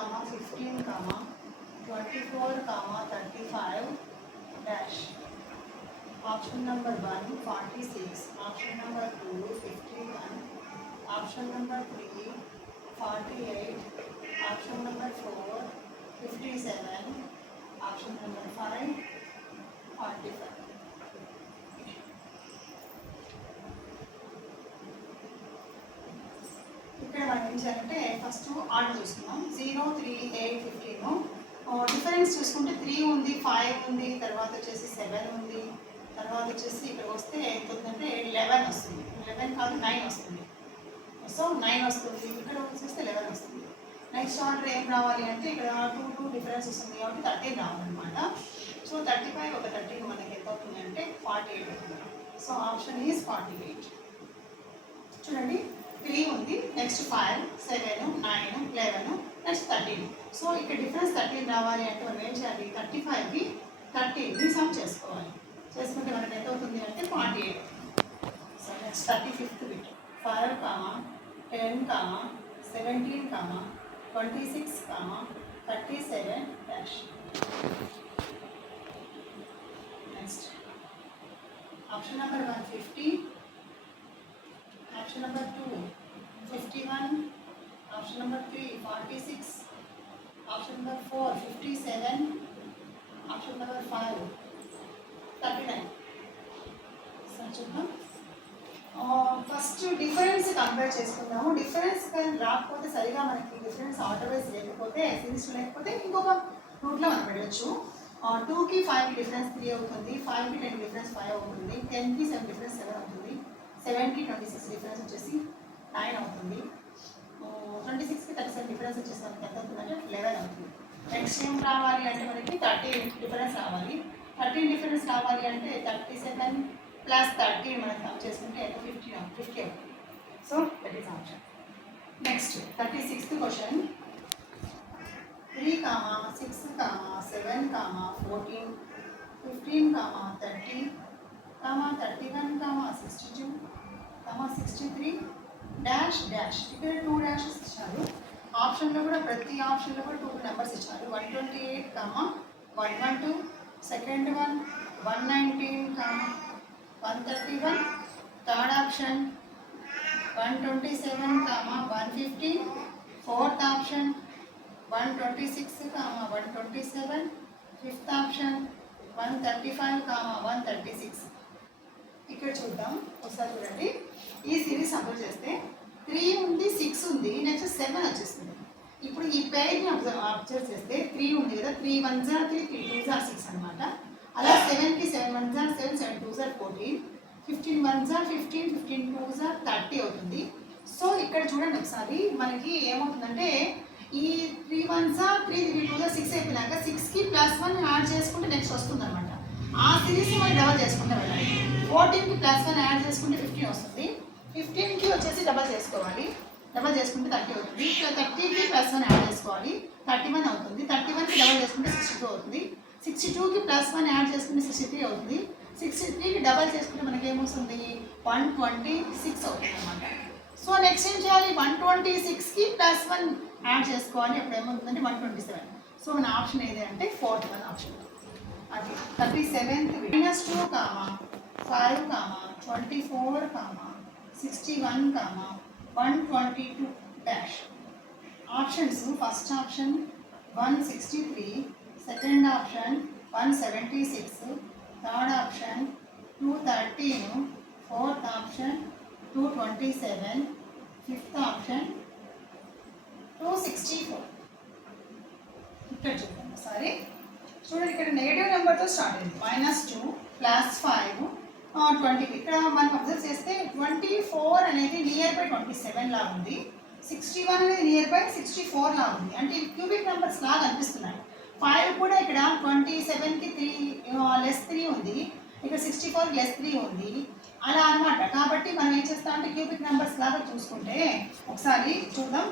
15, 24, 35 dash. Option number 1, 46. Option number 2, 51. Option number 3, 48. Option number 4, 57. Option number 5, 45. ఇక్కడ మనం ఏం చేయాలంటే ఫస్ట్ ఆర్డర్ చూసుకున్నాం 0, 3, 8, 15. డిఫరెన్స్ చూసుకుంటే 3 ఉంది, 5 ఉంది, తర్వాత వచ్చేసి 7 ఉంది, తర్వాత వచ్చేసి ఇక్కడ వస్తే ఎంత ఉందంటే 11 వస్తుంది. 11 కాదు 9 వస్తుంది. సో 9 వస్తుంది, ఇక్కడ వచ్చేస్తే 11 వస్తుంది. నెక్స్ట్ ఆర్డర్ ఏం రావాలి అంటే ఇక్కడ 2 డిఫరెన్స్ వస్తుంది కాబట్టి 13 రావాలన్నమాట. సో 35 ఒక 13 మనకి ఎంత అవుతుంది అంటే 48 అవుతుంది. So option is 48. చూడండి 3 ఉంది, నెక్స్ట్ 5, 7, 9, 11, నెక్స్ట్ 13. సో ఇక్కడ డిఫరెన్స్ 13 రావాలి అంటే మనం ఏం చేయాలి, 35కి 13ని సమ్ చేసుకోవాలి. చేసుకుంటే మనకి ఎంత అవుతుంది అంటే 48. So next 35th bit 5, 10, 17, 26, 37 dash. Next option number 1, 50. Option number 2, 51. Option number 3, 46. Option number 4, 57. Option number 5, 39. So చూద్దాం. ఫస్ట్ డిఫరెన్స్ కంపేర్ చేసుకుందాము. డిఫరెన్స్ కానీ రాకపోతే సరిగా మనకి డిఫరెన్స్ ఆర్డర్ వైజ్ లేకపోతే సిరీస్ లేకపోతే ఇంకొక రూట్లో మనం వెళ్ళొచ్చు. 2కి 5కి డిఫరెన్స్ 3 అవుతుంది, 5కి 10 డిఫరెన్స్ 5 అవుతుంది, 10కి 7 డిఫరెన్స్ 7 అవుతుంది, 7కి 26 డిఫరెన్స్ వచ్చేసి 9 అవుతుంది, 26కి 37 డిఫరెన్స్ వచ్చేసి మనకి ఎంత అవుతుందంటే 11 అవుతుంది. నెక్స్ట్ ఏం రావాలి అంటే మనకి 13 డిఫరెన్స్ రావాలి. 13 డిఫరెన్స్ రావాలి అంటే 37 ప్లస్ 13 మనం కమ్ చేసుకుంటే ఎంత 50 అవుతుంది. So that is option. Next 36th question 3, 6, 7, 14, 15, 30, 31, 62, 63 dash dash. ఇక్కడ 2 డాషెస్ ఇచ్చారు. ఆప్షన్లో కూడా ప్రతి ఆప్షన్లో కూడా 2 నెంబర్స్ ఇచ్చారు. 128, 112, second one 119, 131, third option 127, 150, fourth option 126, 127, fifth option 135, 136. ఇక్కడ చూద్దాం ఒకసారి చూడండి. ఈ సిరీస్ అబ్జర్వ్ చేస్తే 3 ఉంది, 6 ఉంది, నెక్స్ట్ 7 వచ్చేస్తుంది. ఇప్పుడు ఈ పేజ్ని అబ్జర్వ్ చేస్తే 3 ఉంది కదా, 3 1s are 3, 3 2s are 6 అనమాట. అలా 7కి 7 1s are 7, 7 2s are 14, 15 1s are 15, 15 2s are 30 అవుతుంది. సో ఇక్కడ చూడండి ఒకసారి మనకి ఏమవుతుందంటే ఈ 3 1s are 3, 3 2s are 6 అయిపోయినాక 6కి +1 యాడ్ చేసుకుంటే నెక్స్ట్ వస్తుంది అనమాట. ఆ సిరీస్ని మనం డబల్ చేసుకుంటే వెళ్ళాలి. 14కి +1 యాడ్ చేసుకుంటే 15 వస్తుంది. 15కి వచ్చేసి డబల్ చేసుకోవాలి. డబల్ చేసుకుంటే 30 అవుతుంది. 30కి +1 యాడ్ చేసుకోవాలి, 31 అవుతుంది. 31కి డబల్ చేసుకుంటే 62 అవుతుంది. 62కి +1 యాడ్ చేసుకుంటే 63 అవుతుంది. 63కి డబల్ చేసుకుంటే మనకి ఏమొస్తుంది 126 అవుతుంది అనమాట. సో నెక్స్ట్ ఏం చేయాలి, 126కి +1 యాడ్ చేసుకోవాలి. అప్పుడు ఏమవుతుందంటే 127. సో మన ఆప్షన్ ఏది అంటే 4th వన్ ఆప్షన్. అది 37th -2, 5, 24, 61, 122 dash. Options first option 163, second option 176, third option 213, fourth option 227, fifth option 264. ఇక్కడ చూద్దాం ఒకసారి. చూడండి ఇక్కడ నెగిటివ్ నెంబర్తో స్టార్ట్ అయింది. -2 +5 20. ఇక్కడ మనం అబ్జర్వ్ చేస్తే 24 అనేది నియర్ బై 27 లాగా ఉంది, 61 అనేది నియర్ బై 64 లాగా ఉంది. అంటే క్యూబిక్ నెంబర్స్ లాగా అనిపిస్తున్నాయి. 5 కూడా ఇక్కడ 27కి 3 ఉంది, ఇక్కడ 64 3 ఉంది, అలా అనమాట. కాబట్టి మనం ఏం చేస్తాం అంటే క్యూబిక్ నెంబర్స్ లాగా చూసుకుంటే ఒకసారి చూద్దాం.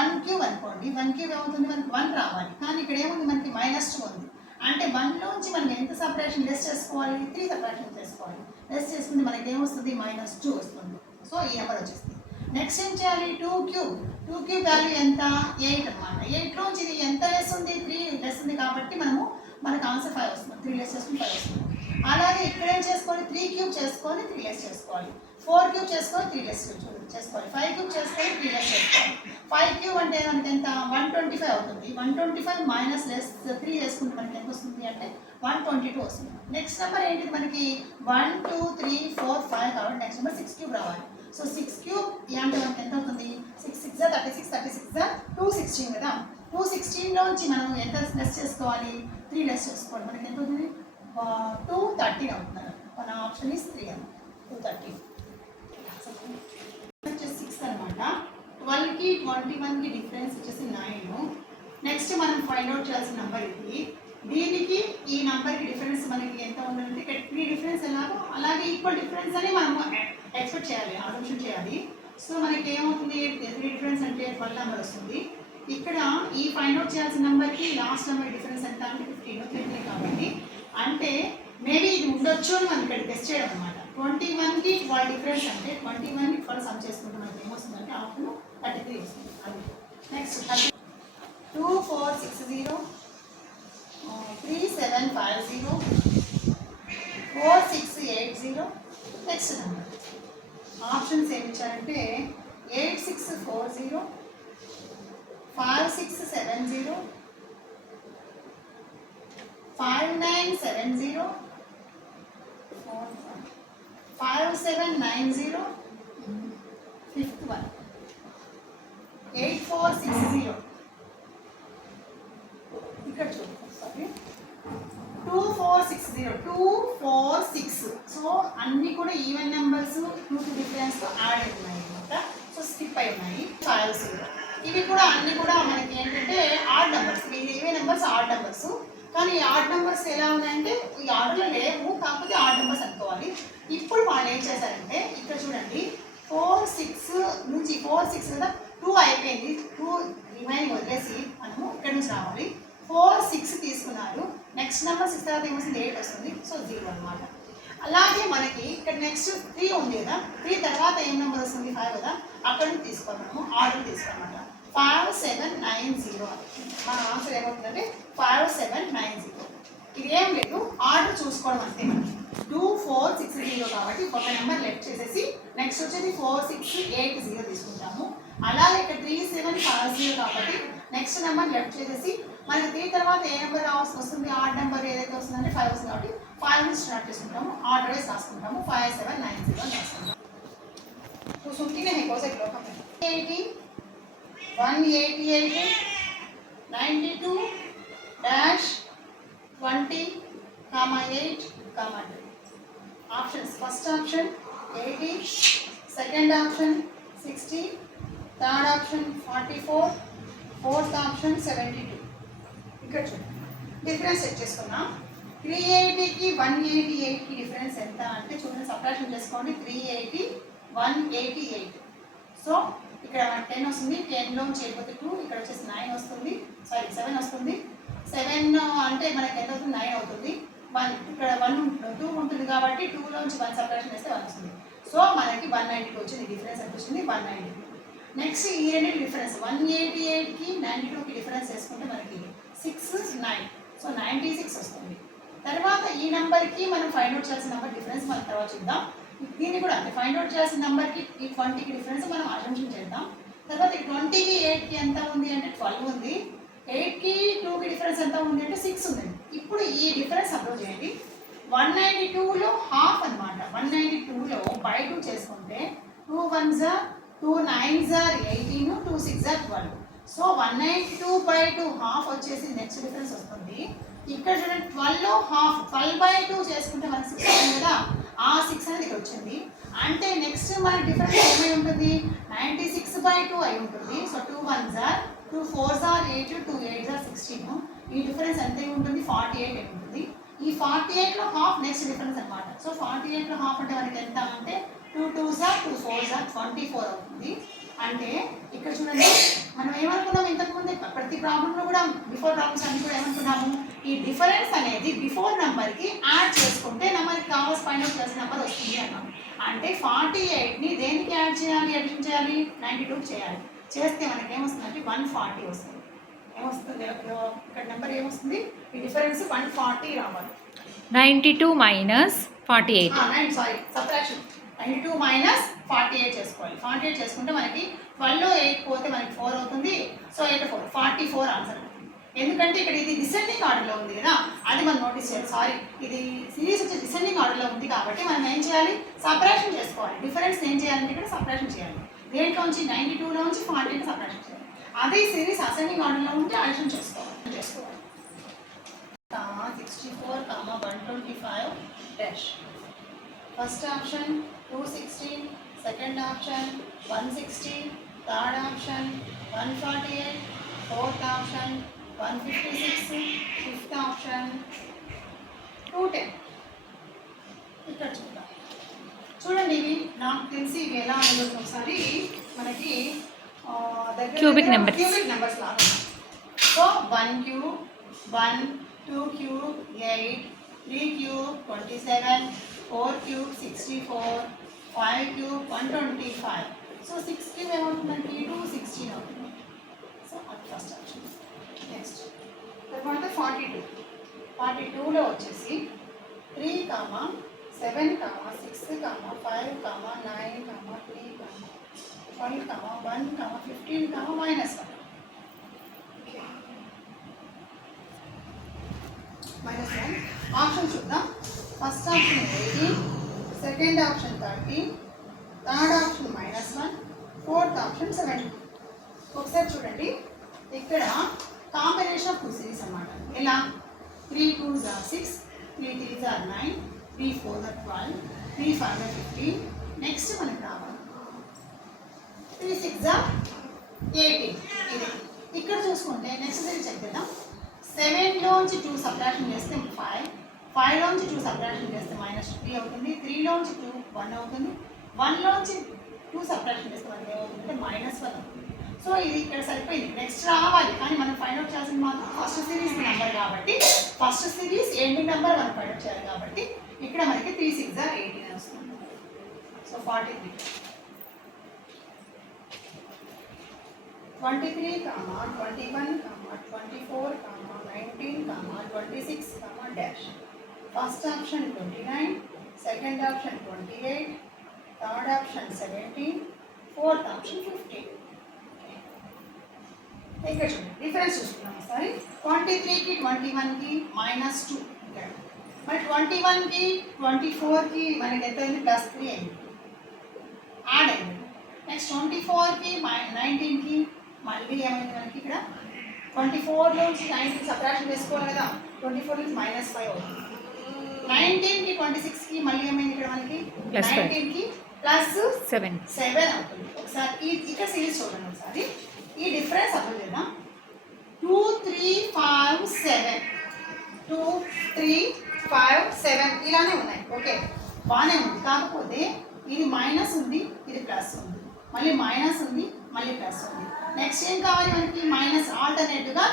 1 క్యూబ్ అనుకోండి, 1 క్యూబ్ ఏమవుతుంది మనకి 1 రావాలి, కానీ ఇక్కడ ఏముంది మనకి -2 ఉంది. అంటే 1లోంచి మనం ఎంత సపరేషన్ లెస్ చేసుకోవాలి, 3 సపరేషన్ చేసుకోవాలి. లెస్ చేసుకుంటే మనకి ఏమొస్తుంది -2 వస్తుంది. సో ఈ నెంబర్ వచ్చేస్తుంది. నెక్స్ట్ ఏం చేయాలి, 2 క్యూబ్ 2 క్యూబ్ వాల్యూ ఎంత 8 అనమాట. 8 లోంచి ఇది ఎంత లెస్ ఉంది 3 లెస్ ఉంది కాబట్టి మనకు ఆన్సర్ 5 వస్తుంది. 3 లెస్ చేసుకుని 5 వస్తుంది. అలాగే ఇక్కడ ఏం చేసుకోవాలి 3 క్యూబ్ చేసుకొని 3 లెస్ చేసుకోవాలి. 4 క్యూబ్ చేసుకొని 3 లెస్ చేసుకోవాలి. 5 క్యూబ్ చేసుకొని 3 లెస్ చేసుకోవాలి. 5 క్యూబ్ అంటే మనకి ఎంత 125 అవుతుంది. 125 మైనస్ లెస్ 3 చేసుకుంటే మనకి ఎంత వస్తుంది అంటే 122 వస్తుంది. నెక్స్ట్ నెంబర్ ఏంటిది మనకి 1 2 3 4 5 కాబట్టి నెక్స్ట్ నెంబర్ 6 క్యూబ్ రావాలి. సో 6 క్యూబ్ అంటే మనకి ఎంత అవుతుంది 6 6 36 36 216 కదా. 216 లోంచి మనం ఎంత లెస్ చేసుకోవాలి 3 లెస్ చేసుకోవాలి. మనకి ఎంత అవుతుంది 213 అవుతుంది. మన ఆప్షన్ ఇస్ 3 అన్నమాట. 213 వచ్చేసి 6 అనమాట. 12కి 21కి డిఫరెన్స్ వచ్చేసి 9. నెక్స్ట్ మనం ఫైండ్ అవుట్ చేయాల్సిన నెంబర్ ఇది. దీనికి ఈ నెంబర్కి డిఫరెన్స్ మనకి ఎంత ఉండాలంటే ఇక్కడ 3 డిఫరెన్స్ ఎలాగో అలాగే ఈక్వల్ డిఫరెన్స్ అని మనం ఎక్స్పెక్ట్ చేయాలి, అసంప్షన్ చేయాలి. సో మనకి ఏమవుతుంది 3 డిఫరెన్స్ అంటే 12 నెంబర్ వస్తుంది. ఇక్కడ ఈ ఫైండ్ అవుట్ చేయాల్సిన నెంబర్కి లాస్ట్ నెంబర్ డిఫరెన్స్ ఎంత అంటే 15 3 కాబట్టి అంటే మేబీ ఇది ఉండొచ్చు అని మనం ఇక్కడ టెస్ట్ చేయడం అనమాట. 21కి 12 డిఫరెన్స్ అంటే 21కి 12 సమ్ చేసుకుంటే మనకి ఏమొస్తుందంటే ఆప్షన్ 33 వస్తుంది. అది నెక్స్ట్ 2 4 6 0 3 7 5 0 4 6 8 0. నెక్స్ట్ నెంబర్ ఆప్షన్స్ ఏమి ఇచ్చారంటే 8 6 4 0 5 6 7 0 5 9 7 0 5 7 9 0 fifth one 8 4 6 0. ఇక్కడ చూడండి సారీ 2 4 6 0 2 4 6. సో అన్ని కూడా ఈవెన్ నెంబర్స్ 2 డిఫరెన్స్ యాడ్ అవుతున్నాయి అనమాట. సో స్కిప్ అయి ఉన్నాయి 5 0. ఇవి కూడా అన్ని కూడా మనకి ఏంటంటే odd numbers. Even numbers odd numbers. కానీ ఆడ్ నెంబర్స్ ఎలా ఉన్నాయంటే ఈ ఆర్డర్లో లేవు, కాకపోతే ఆడ్ నెంబర్స్ అనుకోవాలి. ఇప్పుడు వాళ్ళు ఏం చేశారంటే ఇక్కడ చూడండి 4 6 నుంచి 4 6 కదా 2 అయిపోయింది. 2 రిమైనింగ్ వదిలేసి మనము ఇక్కడ నుంచి రావాలి. 4 6 తీసుకున్నారు. నెక్స్ట్ నెంబర్ 6 తర్వాత ఏమొస్తుంది 8 వస్తుంది. సో 0 అనమాట. అలాగే మనకి ఇక్కడ నెక్స్ట్ 3 ఉంది కదా 3 తర్వాత ఏం నెంబర్ వస్తుంది 5 కదా అక్కడ నుంచి తీసుకోవాలి. మనము ఆర్డర్ తీసుకోవాలన్నమాట. 5 7 9 0. మన ఆన్సర్ ఏమవుతుందంటే 5 7 9 0. ఇది ఏం లేదు ఆర్డర్ చూసుకోవడం అంతే. మనకి 2 4 6 0 కాబట్టి ఒక నెంబర్ లెఫ్ట్ చేసేసి నెక్స్ట్ వచ్చేది 4 6 8 0 తీసుకుంటాము. అలాగే ఇక్కడ 3 7 5 0 కాబట్టి నెక్స్ట్ నెంబర్ లెఫ్ట్ చేసేసి మనకి 3 తర్వాత ఏ నెంబర్ వస్తుంది ఆర్డ్ నెంబర్ ఏదైతే వస్తుందంటే 5 వస్తుంది కాబట్టి 5 నుంచి స్టార్ట్ చేసుకుంటాము. ఆర్డర్ వైస్ రాసుకుంటాము. 5 7 9 0 రాసుకుంటాము. तो सुनती नहीं कौन से लोग 80 188 92 dash 20 comma 8 comma 2. Options: first option 80, second option 60, third option 44, fourth option 72. ఇక్కడ చూడండి డిఫరెన్స్ చెక్ చేసుకున్నాం. 380కి 188కి డిఫరెన్స్ ఎంత అంటే చూడండి సబ్ట్రాక్షన్ చేసుకోండి. 380 188. సో ఇక్కడ మనకి 10 వస్తుంది. 10 లోంచి వెళ్ళిపోతే 2 ఇక్కడ వచ్చేసి 9 వస్తుంది. సారీ 7 వస్తుంది. 7 అంటే మనకి ఎంత అవుతుంది 9 అవుతుంది. 1 ఇక్కడ 1 2 ఉంటుంది కాబట్టి 2 లోంచి 1 సబ్ట్రాక్షన్ చేస్తే 1 వస్తుంది. సో మనకి 192 వచ్చింది. డిఫరెన్స్ ఎంత వచ్చింది 192. నెక్స్ట్ ఈ రెండు డిఫరెన్స్ 188కి 92కి డిఫరెన్స్ వేసుకుంటే మనకి 6 9. సో 96 వస్తుంది. తర్వాత ఈ నెంబర్కి మనం ఫైండ్ అవుట్ చేయాల్సిన నెంబర్ డిఫరెన్స్ మనం తర్వాత చూద్దాం. దీన్ని కూడా అంటే ఫైండ్ అవుట్ చేయాల్సిన నెంబర్కి ఈ 20కి డిఫరెన్స్ మనం అసంప్షన్ చేద్దాం. తర్వాత ఈ 20కి 8కి ఎంత ఉంది అంటే 12 ఉంది. 8కి 2కి డిఫరెన్స్ ఎంత ఉంది అంటే 6 ఉంది. ఇప్పుడు ఈ డిఫరెన్స్ అప్రోచ్ చేయండి. 192లో హాఫ్ అనమాట. 192లో బై 2 చేసుకుంటే 2 1s are 2 9s are 18, 2 6s are 12. So 192/2 half వచ్చేసి నెక్స్ట్ డిఫరెన్స్ వస్తుంది. ఇక్కడ చూడండి 12లో హాఫ్ 12/2 చేసుకుంటే మనకి 6 వస్తుంది కదా. ఆ 6 అనేది ఇక్కడ వచ్చింది. అంటే నెక్స్ట్ మన డిఫరెన్స్ ఏమై ఉంటుంది 96/2 అయి ఉంటుంది. So 2 1s are 2 4s are 8, 2 8s are 16. ఈ డిఫరెన్స్ ఎంత ఉంటుంది 48 అయి ఉంటుంది. ఈ 48లో హాఫ్ నెక్స్ట్ డిఫరెన్స్ అనమాట. సో 48లో హాఫ్ అంటే మనకి ఎంత అంటే 2 2s are 2 4s are 24 అవుతుంది. అంటే ఇక్కడ చూడండి మనం ఏమనుకున్నాము ఇంతకుముందు ప్రతి ప్రాబ్లంలో కూడా బిఫోర్ ప్రాబ్లమ్స్ అన్ని కూడా ఏమనుకున్నాము ఈ డిఫరెన్స్ అనేది బిఫోర్ నెంబర్కి యాడ్ చేసుకుంటే నెంబర్కి కావాల్సి ఫైండ్ అవుట్ చేసిన నెంబర్ వస్తుంది అన్నాం. అంటే 48ని దేనికి యాడ్ చేయాలి అడిషన్ చేయాలి 92కి చేయాలి. చేస్తే మనకి ఏమొస్తుందంటే 140 వస్తుంది. ఏమొస్తుంది ఇక్కడ నెంబర్ ఏమొస్తుంది? ఈ డిఫరెన్స్ 140 రావాలి. 92 minus 48. సారీ సబ్ట్రాక్షన్ 92 minus 48 చేసుకోవాలి. 48 చేసుకుంటే మనకి 12లో 8 పోతే మనకి 4 అవుతుంది. So 8 4 44 answer. ఎందుకంటే ఇక్కడ ఇది డిసెండింగ్ ఆర్డర్లో ఉంది కదా, అది మనం నోటీస్ చేయాలి. సారీ, ఇది సిరీస్ వచ్చి డిసెండింగ్ ఆర్డర్లో ఉంది కాబట్టి మనం ఏం చేయాలి? సపరేషన్ చేసుకోవాలి. డిఫరెన్స్ ఏం చేయాలంటే ఇక్కడ సపరేషన్ చేయాలి. దేంట్లోంచి 92లోంచి 48 సపరేషన్ చేయాలి. అదే సిరీస్ అసెండింగ్ ఆర్డర్లో ఉంటే అడిషన్ చేసుకోవాలి. 64, 125 dash. First option 216, second option 160, third option 148, fourth option 156, fifth option 210. ఇక్కడ చూద్దాం. చూడండి, ఇవి నాకు తెలిసి ఇవి ఎలా ఉండదు. ఒకసారి మనకి క్యూబిక్ నెంబర్స్ లాగా. So 1 cube 1, 2 cube 8, 3 cube 27, 4 cube 64, 5 cube 125. So 6 cube ఏమవుతుందంటే 216 అవుతుంది. సో అది ఫస్ట్ ఆప్షన్. నెక్స్ట్ తర్వాత 42లో వచ్చేసి 3, 7, 6, 5, 9, 3, 12, 1, 15, -1. -1 ఆప్షన్ చూద్దాం. First option 18, second option 30, third option -1, fourth option 70. ఒకసారి చూడండి, ఇక్కడ కాంబినేషన్ ఆఫ్ 2 సిరీస్ అన్నమాట. ఎలా? 3 2s are 6, 3 3s are 9, 3 4s are 12, 3 5s are 15. Next మనకి రావాలి 3 6s are 18. ఇది ఇక్కడ చూసుకుంటే నెక్స్ట్ సిరీస్ చెక్ చేద్దాం. 7లోంచి 2 సబ్ట్రాక్షన్ చేస్తే 5, 5లోంచి 2 సబ్ట్రాక్షన్ చేస్తే -3 అవుతుంది. 3లోంచి 2 1 అవుతుంది. 1లోంచి 2 సబ్ట్రాక్షన్ చేస్తే మనకి ఏమవుతుందంటే -1 అవుతుంది. సో ఇది ఇక్కడ సరిపోయింది. నెక్స్ట్ రావాలి, కానీ మనం ఫైండ్ అవుట్ చేయాల్సింది మాత్రం ఫస్ట్ సిరీస్ నెంబర్ కాబట్టి, ఫస్ట్ సిరీస్ ఎండింగ్ నెంబర్ మనం ఫైండ్ అవుట్ చేయాలి కాబట్టి ఇక్కడ మనకి 3 6s are 18 వస్తుంది. So 43, 23, 21, 24, 19, 26, dash. First option 29, second option 28, third option 17, fourth option 15. ఇక్కడ చూడండి, డిఫరెన్స్ చూసుకున్నాం ఒకసారి. 23కి 21కి -2 ఇక్కడ, మరి 21కి 24కి మనకి ఎంత అయింది? +3 అయింది, యాడ్ అయింది. నెక్స్ట్ 24కి 19కి మళ్ళీ ఏమైంది మనకి ఇక్కడ? 24లోంచి 19 సబ్ట్రాక్షన్ చేసుకోవాలి కదా, 24 నుంచి -5 అవుతుంది. 19కి 26కి మళ్ళీ ఏమైంది ఇక్కడ మనకి? 19కి +7 అవుతుంది. ఒకసారి ఇక్కడ సిరీస్ చూడండి ఒకసారి. ఈ డిఫరెన్స్ అప్లై చేద్దాం. 2 3 5 7, 2 3 5 7 ఇలానే ఉన్నాయి. ఓకే, బాగానే ఉంది. కాకపోతే ఇది మైనస్ ఉంది, ఇది ప్లస్ ఉంది, మళ్ళీ మైనస్ ఉంది, మళ్ళీ ప్లస్ ఉంది. నెక్స్ట్ ఏం కావాలి మనకి? మైనస్. ఆల్టర్నేట్గా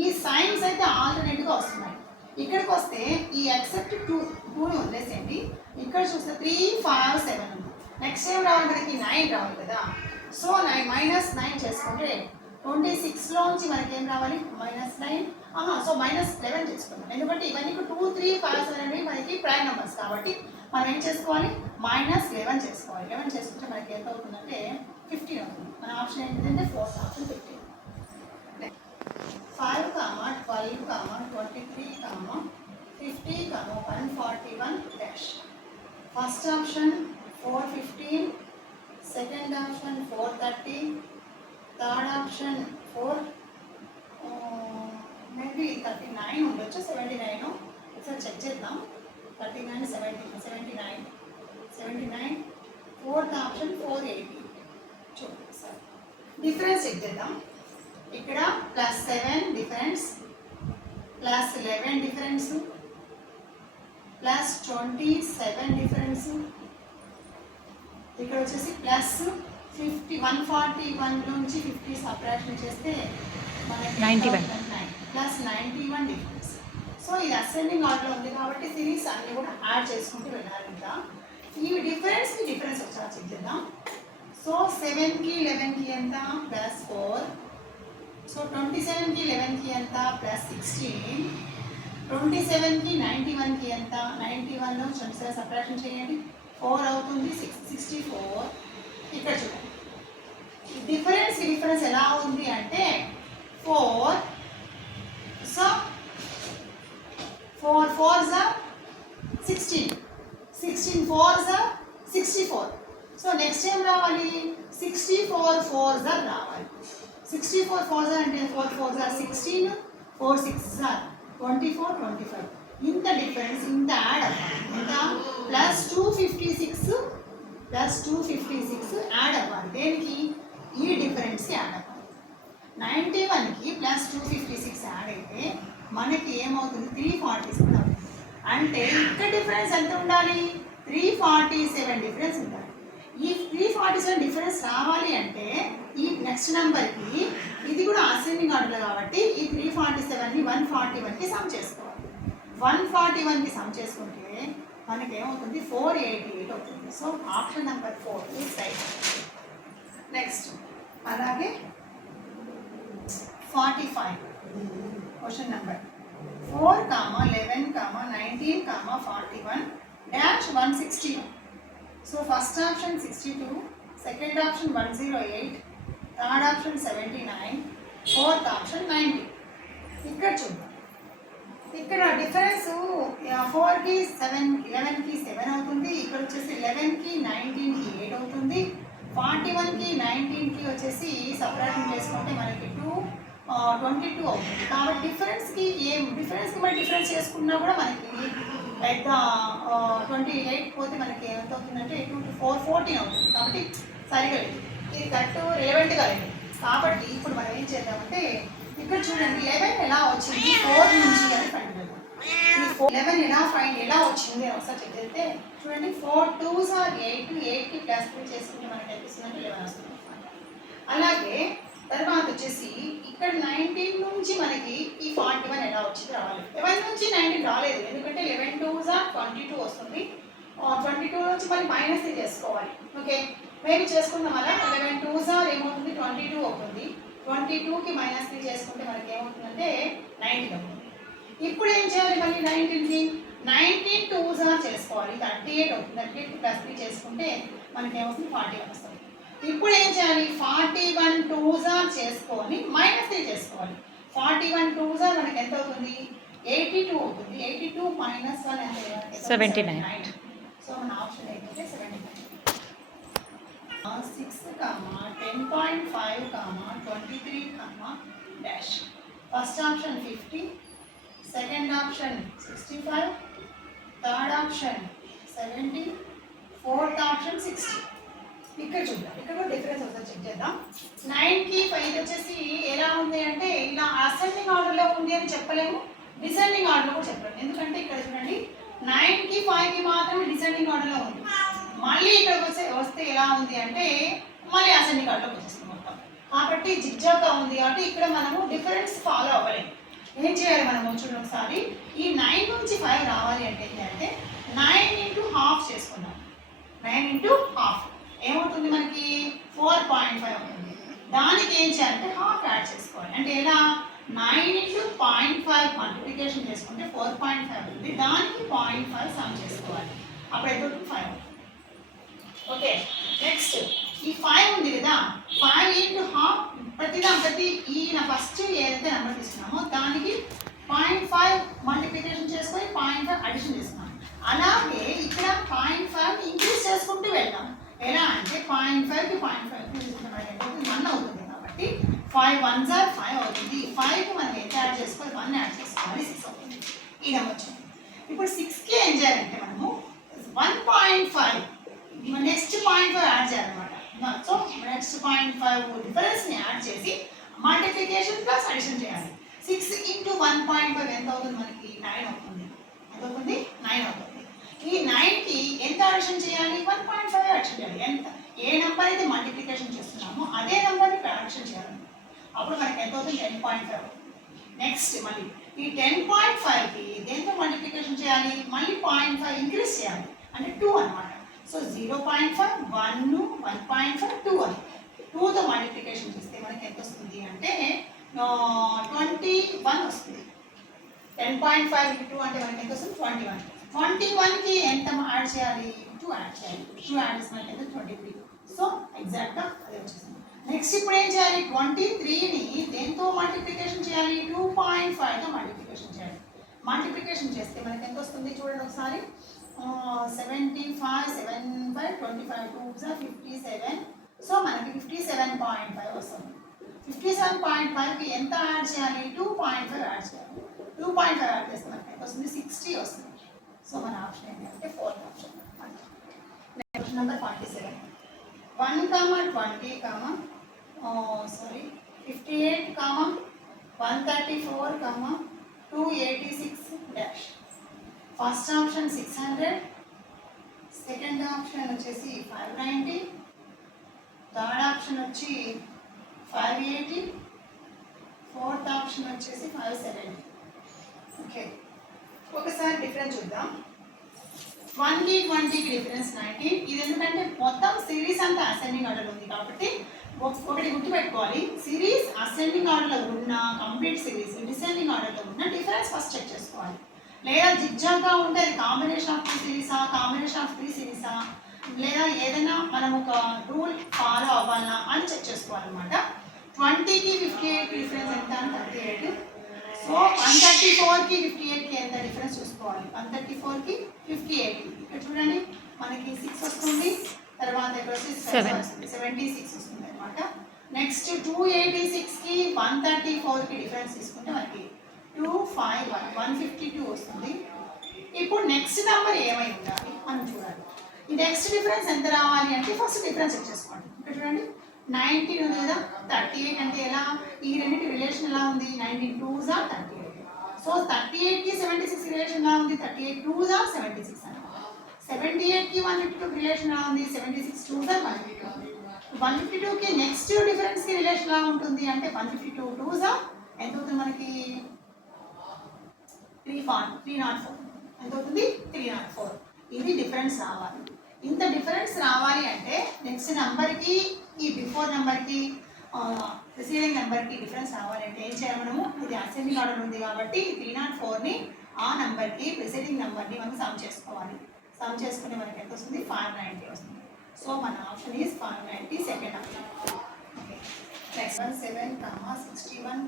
ఈ సైన్స్ అయితే ఆల్టర్నేట్గా వస్తున్నాయి. ఇక్కడికి వస్తే ఈ ఎక్సెప్ట్ 2ని వదిలేసేయండి. ఇక్కడ చూస్తే 3 5 7 ఉంది. నెక్స్ట్ ఏం రావాలి మనకి? 9 రావాలి కదా. సో -9 చేసుకుంటే 26లోంచి మనకి ఏం రావాలి? -9. సో -11 చేసుకుందాం. ఎందుకంటే ఇవన్నీ 2 3 5 7 అనేవి మనకి ప్రైమ్ నెంబర్స్ కాబట్టి మనం ఏం చేసుకోవాలి? -11 చేసుకోవాలి. 11 చేసుకుంటే మనకి ఎంత అవుతుందంటే 15 అవుతుంది. మన ఆప్షన్ ఏంటంటే fourth option 15. 5, 12, 23, 50, 141 dash. First option 415, second option 430, third option 4 maybe 39 ఉండొచ్చు, 79 ఒకసారి చెక్ చేద్దాం. 39 79, ఫోర్త్ ఆప్షన్ 480. చూడండి సార్, డిఫరెన్స్ చెక్ చేద్దాం. ఇక్కడ +7 డిఫరెన్స్, +11 డిఫరెన్స్, +27 డిఫరెన్స్, ఇక్కడ వచ్చేసి +50 141 నుంచి 50 సబ్ట్రాక్షన్ చేస్తే మనకి 91 +91 డిఫరెన్స్. సో ఇది అసెండింగ్ ఆర్డర్లో ఉంది కాబట్టి సిరీస్ అన్ని కూడా యాడ్ చేసుకుంటూ వెళ్ళాలి. ఇంకా ఈ డిఫరెన్స్ వచ్చా చెక్ చేద్దాం. సో 7కి 11కి ఎంత ప్లస్ 4. సో 27కి 11కి ఎంత ప్లస్ 16. 27కి 91కి ఎంత 91లో 27 సబ్ట్రాక్షన్ చేయండి 4 అవుతుంది 64. ఇక్కడ చూడండి డిఫరెన్స్ ఎలా ఉంది అంటే 4. So 4 4s are 16. 16 4s are 64. So next ఏం రావాలి 64 4s are రావాలి. 64 4s are అంటే 4 4s are 16, 4 6s are 24 25. ఇంత డిఫరెన్స్ ఇంత యాడ్ అవ్వాలి. ఎంత ప్లస్ 256 యాడ్ అవ్వాలి. దేనికి ఈ డిఫరెన్స్ యాడ్ అవ్వాలి. 91కి ప్లస్ 256 యాడ్ అయితే మనకి ఏమవుతుంది 347 అవుతుంది. అంటే ఇక్కడ డిఫరెన్స్ ఎంత ఉండాలి 347 డిఫరెన్స్ ఉండాలి. ఈ 347 డిఫరెన్స్ రావాలి అంటే ఈ నెక్స్ట్ నెంబర్కి ఇది కూడా అసెండింగ్ ఆర్డర్లో కాబట్టి ఈ 347ని 141కి సమ్ చేసుకోవాలి. 141కి సమ్ చేసుకుంటే మనకి ఏమవుతుంది 488 అవుతుంది. So option number 4 is right. Next అలాగే 45 question number 4, 11, 19, 41 dash 161. So first option 62, second option 108, third option 79, fourth option 90. ఇక్కడ చూద్దాం. ఇక్కడ డిఫరెన్స్ 4కి 7 11కి 7 అవుతుంది. ఇక్కడ వచ్చేసి 11కి 19కి 8 అవుతుంది. 41కి 19కి వచ్చేసి సపరేషన్ చేసుకుంటే మనకి 22 అవుతుంది. కాబట్టి డిఫరెన్స్కి మరి డిఫరెన్స్ చేసుకున్నా కూడా మనకి లైక్ 28 పోతే మనకి ఎంత అవుతుందంటే 2 to 4 14 అవుతుంది. కాబట్టి సరిగా లేదు, ఇది కరెక్ట్ రిలవెంట్గా లేదు. కాబట్టి ఇప్పుడు మనం ఏం చేద్దామంటే ఇక్కడ చూడండి 11 ఎలా వచ్చింది 4 నుంచి అని ఫైండ్ చేద్దాం. ఈ 11 ఎలా వచ్చింది అని ఒకసారి చెక్ చేస్తే చూడండి 4 2s are 8, 8కి ప్లస్ 3 చేసుకుంటే మనకి అనిపిస్తుందంటే 11 వస్తుంది. అలాగే తర్వాత వచ్చేసి ఇక్కడ 19 నుంచి మనకి ఈ 41 ఎలా వచ్చింది రావాలి. 11 నుంచి 19 రాలేదు, ఎందుకంటే 11 2s are 22 వస్తుంది. 22 నుంచి మళ్ళీ మైనస్ చేసుకోవాలి. ఓకే మేబీ చేసుకుందాం అలా. 11 2s are ఏమవుతుంది 22 అవుతుంది. 22కి మైనస్ 3 చేసుకుంటే మనకి ఏమవుతుందంటే 19 అవుతుంది. ఇప్పుడు ఏం చేయాలి మళ్ళీ 19కి 19 2s are చేసుకోవాలి 38 అవుతుంది. 38కి ప్లస్ 3 చేసుకుంటే మనకి ఏమవుతుంది 41 వస్తుంది. ఇప్పుడు ఏం చేయాలి 41 2s are చేసుకొని మైనస్ 3 చేసుకోవాలి. 41 2s are మనకి ఎంత అవుతుంది 82 అవుతుంది. 82 మైనస్ 1 ఎంత 79. సో మన ఆప్షన్ ఏంటంటే 79. 6, 10.5, 23, dash. First option 50, second option 65, third option 70, fourth option 60. ఇక్కడ చూద్దాం, ఇక్కడ డిఫరెన్స్ ఒకసారి చెక్ చేద్దాం. 9కి 5 వచ్చేసి ఎలా ఉంది అంటే ఇలా అసెండింగ్ ఆర్డర్లో ఉంది అని చెప్పలేము, డిసెండింగ్ ఆర్డర్లో కూడా చెప్పలేము. ఎందుకంటే ఇక్కడ చూడండి 9కి 5కి మాత్రమే డిసెండింగ్ ఆర్డర్లో ఉంది. మళ్ళీ ఇక్కడికి వస్తే ఎలా ఉంది అంటే మళ్ళీ అసెండింగ్ ఆర్డర్లోకి వచ్చేస్తుంది మొత్తం. కాబట్టి జిగ్జాగ్గా ఉంది కాబట్టి ఇక్కడ మనము డిఫరెన్స్ ఫాలో అవ్వలేము. ఏం చేయాలి మనము చూడండి ఒకసారి ఈ 9 నుంచి 5 రావాలి అంటే ఏంటంటే 9 into half చేసుకున్నాం. 9 into half ఏమవుతుంది మనకి 4.5 అవుతుంది. దానికి ఏం చేయాలంటే హాఫ్ యాడ్ చేసుకోవాలి. అంటే ఎలా 9 into 0.5 మల్టిప్లికేషన్ చేసుకుంటే 4.5 అవుతుంది. దానికి 0.5 సమ్ చేసుకోవాలి. అప్పుడు ఎంత 5 అవుతుంది. ఓకే నెక్స్ట్ ఈ 5 ఉంది కదా 5 into half ప్రతి ఈ నా ఫస్ట్ ఏదైతే నెంబర్ తీసుకున్నామో దానికి 0.5 మల్టిప్లికేషన్ చేసుకొని 0.5 అడిషన్ చేసుకున్నాం. అలాగే ఇక్కడ 0.5 ఇంక్రీజ్ చేసుకుంటూ వెళ్తాం. ఎలా అంటే 0.5కి 0.5 1 అవుతుంది. కాబట్టి 5 1s are 5 అవుతుంది. 5కి మనం ఎంత యాడ్ చేసుకోవాలి 1 యాడ్ చేసుకోవాలి 6 అవుతుంది. ఈ నెంబర్ వచ్చింది. ఇప్పుడు 6కి ఏం చేయాలంటే మనము 1.5 నెక్స్ట్ 0.5 యాడ్ చేయాలన్నమాట. సో నెక్స్ట్ 0.5 డిఫరెన్స్ని యాడ్ చేసి మల్టిప్లికేషన్ ప్లస్ అడిషన్ చేయాలి. 6 into 1.5 ఎంత అవుతుంది మనకి 9 అవుతుంది. ఎంత అవుతుంది 9 అవుతుంది. ఈ 9కి ఎంత అడిషన్ చేయాలి 1.5 అడిషన్ చేయాలి. ఎంత ఏ నెంబర్ అయితే మల్టిప్లికేషన్ చేస్తున్నామో అదే నెంబర్ని అడిషన్ చేయాలి. అప్పుడు మనకి ఎంత అవుతుంది 10.5 అవుతుంది. నెక్స్ట్ మళ్ళీ ఈ 10.5కి దేంతో మల్టిప్లికేషన్ చేయాలి మళ్ళీ 0.5 ఇంక్రీజ్ చేయాలి అంటే 2 అన్నమాట. సో 0.5 1 1.5 2 అని 2తో మల్టిప్లికేషన్ చేస్తే మనకి ఎంత వస్తుంది అంటే 21 వస్తుంది. 10.5 into 2 అంటే మనకి ఎంత వస్తుంది 21. 21కి ఎంత యాడ్ చేయాలి 2 యాడ్ చేయాలి. 2 యాడ్ చేస్తే మనకి ఎంత 23. సో ఎగ్జాక్ట్గా అదే వచ్చేసింది. నెక్స్ట్ ఇప్పుడు ఏం చేయాలి 23ని దేంతో మల్టిప్లికేషన్ చేయాలి 2.5తో మల్టిప్లికేషన్ చేయాలి. మల్టిప్లికేషన్ చేస్తే మనకి ఎంత వస్తుంది చూడండి ఒకసారి 75 7 5 25 2 57. సో మనకి 57.5 వస్తుంది. 57.5కి ఎంత యాడ్ చేయాలి 2.5 యాడ్ చేయాలి. 2.5 యాడ్ చేస్తే మనకి ఎంత వస్తుంది 60 వస్తుంది. సో మన ఆప్షన్ ఏంటి అంటే 4th option. Next number 47 1, 20, 58, 134, 286 dash. First option 600, second option వచ్చేసి 590, థర్డ్ ఆప్షన్ వచ్చి 580, ఫోర్త్ ఆప్షన్ వచ్చేసి 570. ఓకే ఒకసారి డిఫరెన్స్ చూద్దాం. 1కి 20కి డిఫరెన్స్ 19. ఇది ఎందుకంటే మొత్తం సిరీస్ అంతా అసెండింగ్ ఆర్డర్ ఉంది కాబట్టి ఒకటి గుర్తుపెట్టుకోవాలి. సిరీస్ అసెండింగ్ ఆర్డర్లో ఉన్న కంప్లీట్ సిరీస్ డిసెండింగ్ ఆర్డర్లో ఉన్న డిఫరెన్స్ ఫస్ట్ చెక్ చేసుకోవాలి. లేదా జిగ్జాగ్గా ఉంటే అది కాంబినేషన్ ఆఫ్ 2 సిరీసా కాంబినేషన్ ఆఫ్ 3 సిరీసా లేదా ఏదైనా మనం ఒక రూల్ ఫాలో అవ్వాలా అని చెక్ చేసుకోవాలన్నమాట. 20కి 58 డిఫరెన్స్ ఎంత అని 38. సో 134కి 58కి ఎంత డిఫరెన్స్ చూసుకోవాలి. 134కి 58 ఇక్కడ చూడండి మనకి 6 వస్తుంది. తర్వాత ఇక్కడ వచ్చి 7 వస్తుంది 76 వస్తుంది అనమాట. నెక్స్ట్ 286కి 134కి డిఫరెన్స్ తీసుకుంటే మనకి 251 152 వస్తుంది. ఇప్పుడు నెక్స్ట్ నెంబర్ ఏమై ఉండాలి మనం చూడాలి. ఈ నెక్స్ట్ డిఫరెన్స్ ఎంత రావాలి అంటే ఫస్ట్ డిఫరెన్స్ వచ్చేసుకోండి. ఇక్కడ చూడండి 19 ఉంది కదా 38 అంటే ఎలా ఈ రెండింటి రిలేషన్ ఎలా ఉంది 19 2s are 38. సో 38కి 76 రిలేషన్ ఎలా ఉంది 38 2s are 76 అన్నమాట. 78కి 152 రిలేషన్ ఎలా ఉంది 76 2s are 152. 152కి నెక్స్ట్ డిఫరెన్స్ కి రిలేషన్ ఎలా ఉంటుంది అంటే 152 2s are ఎంత అవుతుంది మనకి 304 ఎంత అవుతుంది 304. ఇది డిఫరెన్స్ రావాలి. ఇంత డిఫరెన్స్ రావాలి అంటే నెక్స్ట్ నెంబర్కి ఈ బిఫోర్ నెంబర్కి ప్రిసీడింగ్ నెంబర్కి డిఫరెన్స్ రావాలంటే ఏం చేయాలి మనము ఇది అసెండింగ్ ఆర్డర్ ఉంది కాబట్టి 304ని ఆ నెంబర్కి ప్రిసీడింగ్ నెంబర్ని మనం సమ్ చేసుకోవాలి. సమ్ చేసుకుంటే మనకి ఎంత వస్తుంది 590 వస్తుంది. సో మన option is 590 second option. Okay next 17, 61,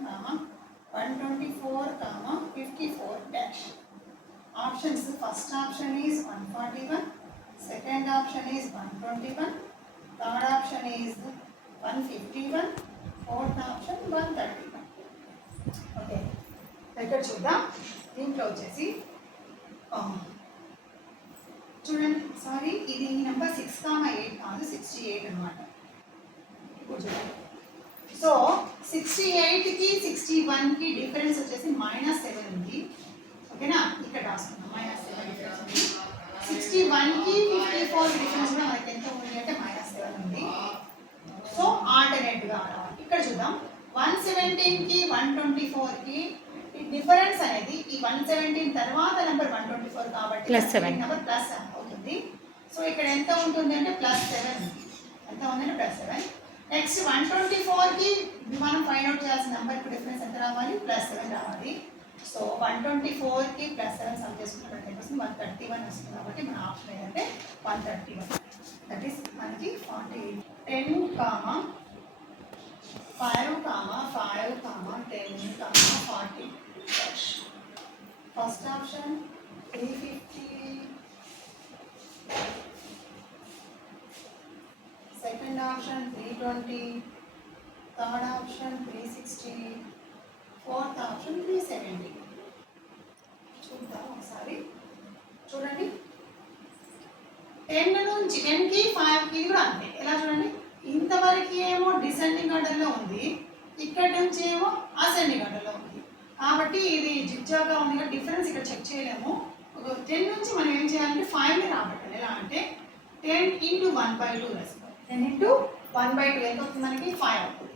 124, 54 dash. Options first option is 141, second option is 121, third option is 151, fourth option 131. Okay ఇక్కడ చూద్దాం. దీంట్లో వచ్చేసి చూడండి సారీ ఇది నెంబర్ 6, 8 కాదు 68 అనమాట. ఇప్పుడు చూడండి సో 68కి 61కి డిఫరెన్స్ వచ్చేసి -7 ఉంది. ఓకేనా ఇక్కడ రాసుకున్నాం -7 డిఫరెన్స్ ఉంది. 61కి 54 డిఫరెన్స్ కూడా మనకి ఎంత ఉంది అంటే -7 ఉంది. సో ఆల్టర్నేట్గా ఇక్కడ చూద్దాం 117కి 124కి ఈ డిఫరెన్స్ అనేది ఈ 117 తర్వాత నెంబర్ 124 కాబట్టి +7 నెంబర్ +7 అవుతుంది. సో ఇక్కడ ఎంత ఉంటుంది అంటే +7 ఎంత ఉందంటే +7. నెక్స్ట్ 124కి మనం ఫైండ్ అవుట్ చేయాల్సిన నెంబర్ ఇప్పుడు డిఫరెన్స్ ఎంత రావాలి +7 రావాలి. సో 124కి +7 సమ్ చేసుకున్నట్టు ఎంత వస్తుంది 131 వస్తుంది. కాబట్టి మన ఆప్షన్ ఏంటంటే 131. దట్ ఈస్ మనకి 48. 10, 5, 5, 10, 40. First option 350, second option 320, third option 360, fourth option 370. చూద్దాం ఒకసారి చూడండి 10 నుంచి 10కి 5కి కూడా అంతే. ఎలా చూడండి ఇంతవరకు ఏమో డిసెండింగ్ ఆర్డర్లో ఉంది, ఇక్కడ నుంచి ఏమో అసెండింగ్ ఆర్డర్లో ఉంది. కాబట్టి ఇది జిగ్జాగ్గా ఉంది కదా డిఫరెన్స్ ఇక్కడ చెక్ చేయలేము. 10 నుంచి మనం ఏం చేయాలంటే 5ని రాబట్టాలి. ఎలా అంటే 10 × 1/2 వేసుకోవాలి. 10 × 1/2 ఎంత అవుతుంది మనకి 5 అవుతుంది.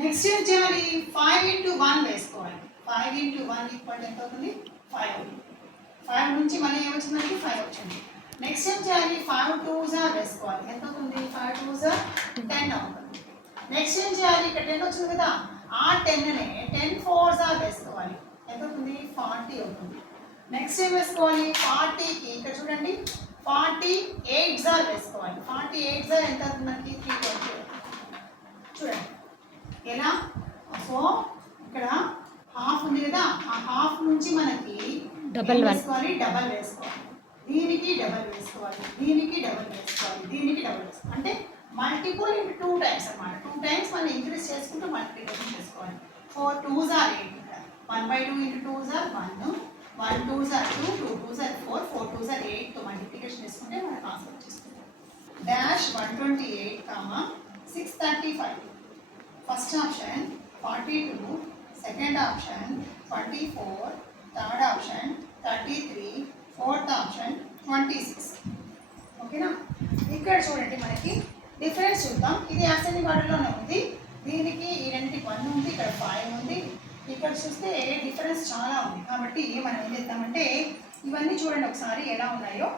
నెక్స్ట్ ఏం చేయాలి 5 × 1 వేసుకోవాలి. 5 × 1 ఈక్వల్ ఎంత అవుతుంది 5 అవుతుంది. 5 నుంచి మళ్ళీ ఏమొచ్చింది మనకి 5 వచ్చింది. నెక్స్ట్ ఏం చేయాలి 5 2s వేసుకోవాలి. ఎంత అవుతుంది 5 2s 10 అవుతుంది. నెక్స్ట్ ఏం చేయాలి ఇక్కడ 10 వచ్చింది కదా ఆ 10నే 10 4s వేసుకోవాలి. ఎంత అవుతుంది 40 అవుతుంది. నెక్స్ట్ ఏం వేసుకోవాలి 40కి ఇక్కడ చూడండి 48s వేసుకోవాలి. 48s ఎంత అవుతుంది మనకి 320 చూడండి ఎలా. సో ఇక్కడ హాఫ్ ఉంది కదా ఆ హాఫ్ నుంచి మనకి Double one. వేసుకోవాలి డబల్ వేసుకోవాలి. దీనికి డబల్ వేసుకోవాలి, దీనికి డబల్ వేసుకోవాలి, దీనికి డబల్ వేసుకోవాలి. అంటే మల్టిపుల్ ఇంటూ 2 టైమ్స్ అన్నమాట. 2 టైమ్స్ మనం ఇంక్రీజ్ చేసుకుంటూ మల్టిప్లికేషన్ చేసుకోవాలి. 4 2s 8 ఇక్కడ 1/2 into 2s 1 1 2s 2 2 2s 4 4 2s 8 తో మల్టిప్లికేషన్ చేసుకుంటే మనకు ఆన్సర్ వచ్చేస్తుంది. Dash 128, 635. First option 42, second option 24, third option 33, fourth option 26. ఓకేనా. ఇక్కడ చూడండి మనకి డిఫరెన్స్ చూద్దాం. ఇది అసెండింగ్ ఆర్డర్లోనే ఉంది. దీనికి ఈ రెండింటికి 1 ఉంది, ఇక్కడ 5 ఉంది. ఇక్కడ చూస్తే డిఫరెన్స్ చాలా ఉంది. కాబట్టి మనం ఏం చేద్దామంటే ఇవన్నీ చూడండి ఒకసారి ఎలా ఉన్నాయో.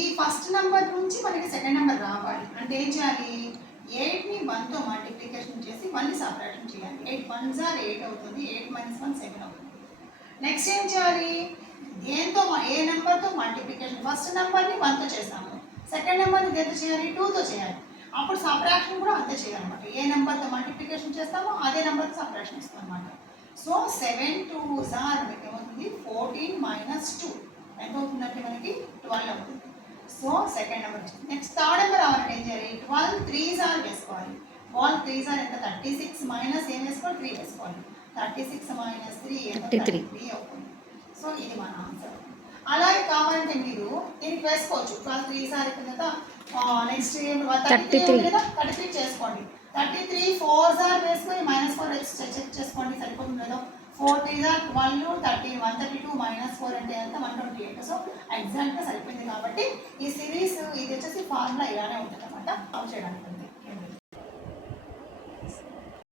ఈ ఫస్ట్ నెంబర్ నుంచి మనకి సెకండ్ నెంబర్ రావాలి అంటే ఏం చేయాలి 8ని 1తో మల్టిప్లికేషన్ చేసి 1ని సబ్ట్రాక్షన్ చేయాలి. 8 1s 8 అవుతుంది. 8 - 1 7 అవుతుంది. నెక్స్ట్ ఏం చేయాలి దేంతో ఏ నెంబర్తో మల్టిప్లికేషన్ ఫస్ట్ నెంబర్ని 1తో చేస్తాము, సెకండ్ నెంబర్ని దేంతో చేయాలి 2తో చేయాలి. అప్పుడు సబ్ట్రాక్షన్ కూడా అంతే చేయాలన్నమాట. ఏ నెంబర్తో మల్టిప్లికేషన్ చేస్తామో అదే నెంబర్తో సబ్ట్రాక్షన్ ఇస్తాం అనమాట. సో 7 2s మనకి ఏమవుతుంది 14 - 2 ఎంత అవుతుందంటే మనకి 12 అవుతుంది. సో సెకండ్ నెంబర్ వచ్చింది. నెక్స్ట్ థర్డ్ నెంబర్ రావాలంటే ఏం చేయాలి 12 3s వేసుకోవాలి. 12 3s ఎంత 36 మైనస్ ఏం వేసుకోవాలి 3 వేసుకోవాలి. 36 - 3 33 అవుతుంది. సో ఇది మన ఆన్సర్. అలాగే కావాలంటే మీరు దీనికి వేసుకోవచ్చు 12 3s అయిపోయిన నెక్స్ట్ 33 కదా 33 చేసుకోండి. 33 4s వేసుకొని -4 చెక్ చేసుకోండి సరిపోతుంది కదా. 4 3s 12 13 132 -4 అంటే ఎంత 128. సో ఎగ్జాక్ట్గా సరిపోయింది. కాబట్టి ఈ సిరీస్ ఇది వచ్చేసి ఫార్ములా ఇలానే ఉంటుంది అన్నమాట. ఆఫ్ చేయడానికి.